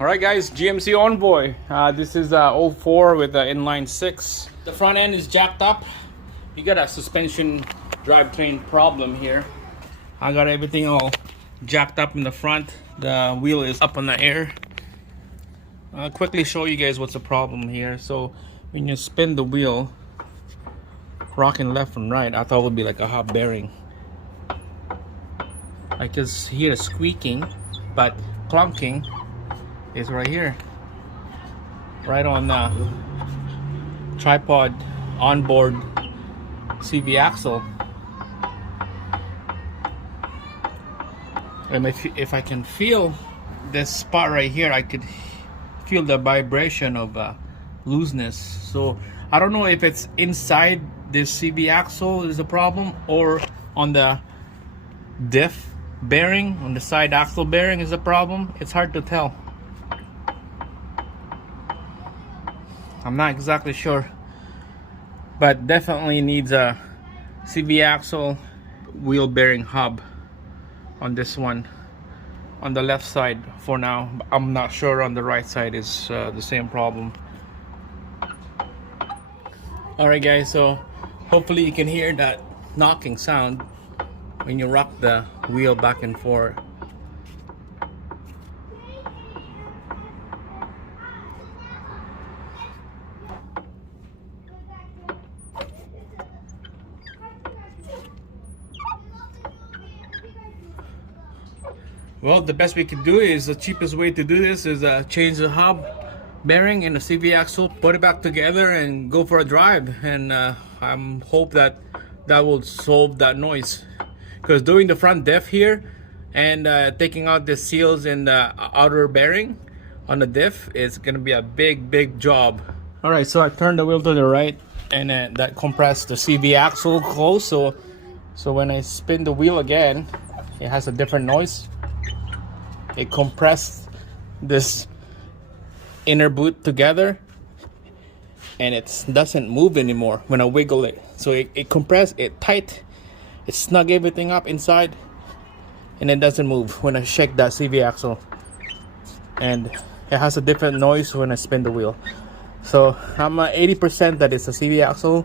Alright guys, GMC Envoy. This is '04 with the inline 6. The front end is jacked up. You got a suspension drivetrain problem here. I got everything all jacked up in the front. The wheel is up in the air. I'll quickly show you guys what's the problem here. So when you spin the wheel, rocking left and right, I thought it would be like a hub bearing. I can hear squeaking, but clunking is right here, right on the tripod onboard CV axle. And if I can feel this spot right here, I could feel the vibration of looseness. So I don't know if it's inside this CV axle is the problem, or on the diff bearing, on the side axle bearing is the problem. It's hard to tell. I'm not exactly sure, but definitely needs a CV axle wheel bearing hub on this one, on the left side for now. I'm not sure on the right side is the same problem. Alright guys, so hopefully you can hear that knocking sound when you rock the wheel back and forth. Well, the best we can do is, the cheapest way to do this is change the hub bearing and the CV axle, put it back together and go for a drive, and I'm hope that will solve that noise. Because doing the front diff here and taking out the seals in the outer bearing on the diff is gonna be a big job. All right, so I turned the wheel to the right, and that compressed the CV axle close. So when I spin the wheel again, it has a different noise. It compressed this inner boot together, and it doesn't move anymore when I wiggle it. So it compressed it tight, it snug everything up inside, and it doesn't move when I shake that CV axle, and it has a different noise when I spin the wheel. So I'm 80% that it's a CV axle,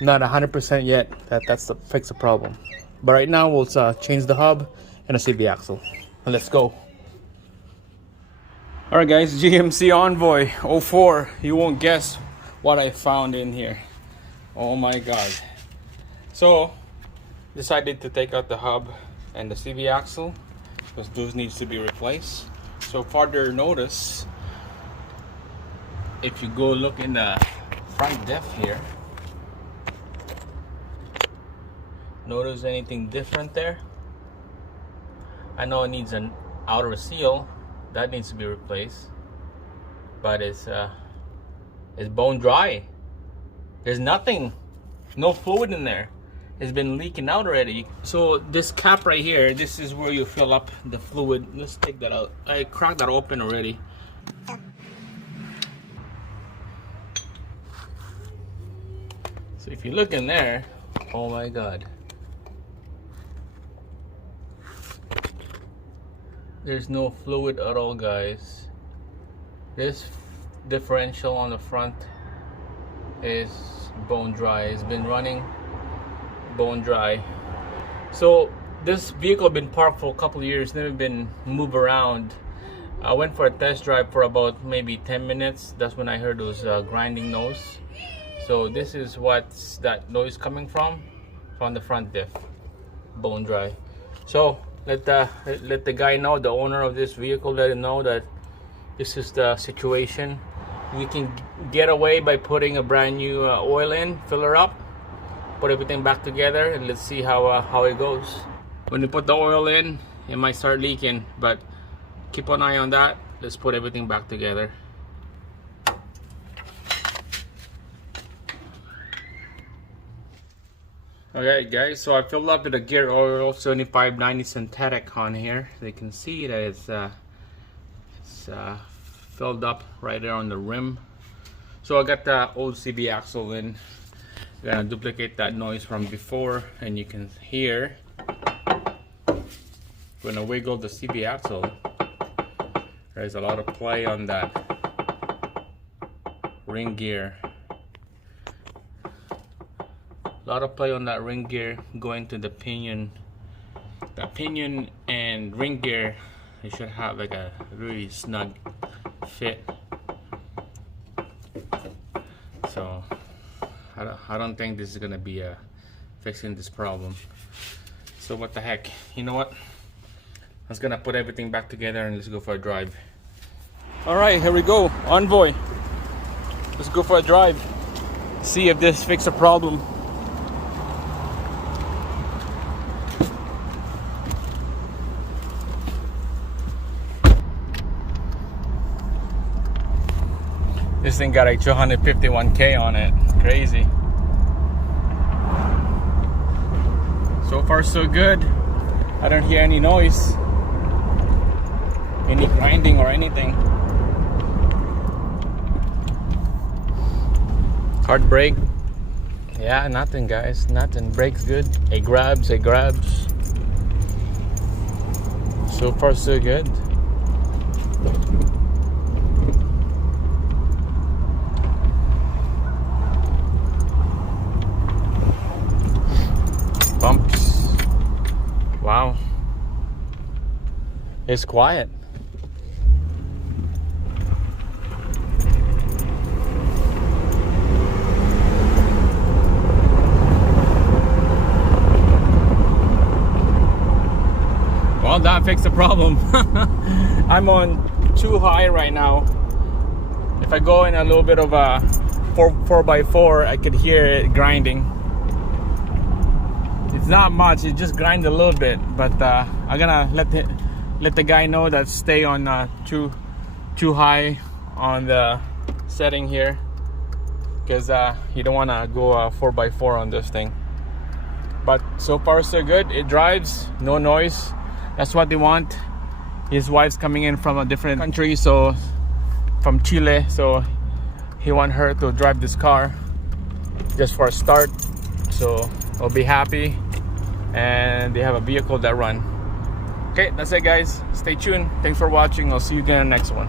not 100% yet that's to fix the problem. But right now we'll change the hub and a CV axle, and let's go. Alright guys, GMC Envoy '04. You won't guess what I found in here. Oh my god. So decided to take out the hub and the CV axle because those needs to be replaced. So further notice, if you go look in the front diff here, notice anything different there? I know it needs an outer seal that needs to be replaced, but it's bone dry. There's nothing, no fluid in there. It's been leaking out already. So this cap right here, this is where you fill up the fluid. Let's take that out. I cracked that open already. So if you look in there, oh my god, there's no fluid at all, guys. This differential on the front is bone dry. It's been running bone dry. So this vehicle been parked for a couple of years, never been moved around. I went for a test drive for about maybe 10 minutes. That's when I heard those grinding noise. So this is what's that noise coming from the front diff, bone dry. So let the guy know, the owner of this vehicle, let him know that this is the situation. We can get away by putting a brand new oil in, fill her up, put everything back together, and let's see how it goes. When you put the oil in, it might start leaking, but keep an eye on that. Let's put everything back together. Alright guys, so I filled up with the gear oil 7590 synthetic on here. So you can see that it's filled up right there on the rim. So I got the old CV axle in. I'm gonna duplicate that noise from before, and you can hear when I wiggle the CV axle, There's a lot of play on that ring gear. A lot of play on that ring gear going to the pinion. The pinion and ring gear, they should have like a really snug fit. So I don't think this is gonna be fixing this problem. So what the heck, you know what? I was gonna put everything back together and let's go for a drive. All right, here we go, Envoy. Let's go for a drive. See if this fixes a problem. This thing got a 251K on it. Crazy. So far so good. I don't hear any noise, any grinding or anything. Hard brake. Yeah, nothing guys, nothing. Brake's good. It grabs. So far so good. Bumps. Wow. It's quiet. Well, that fixed the problem. I'm on too high right now. If I go in a little bit of a 4x4, I could hear it grinding. It's not much, it just grinds a little bit, but I'm gonna let the guy know that stay on too high on the setting here, because you don't want to go 4x4 on this thing. But so far so good. It drives, no noise. That's what they want. His wife's coming in from a different country, so from Chile, so he want her to drive this car just for a start, so I'll be happy. And they have a vehicle that run. Okay, that's it guys. Stay tuned. Thanks for watching. I'll see you again in the next one.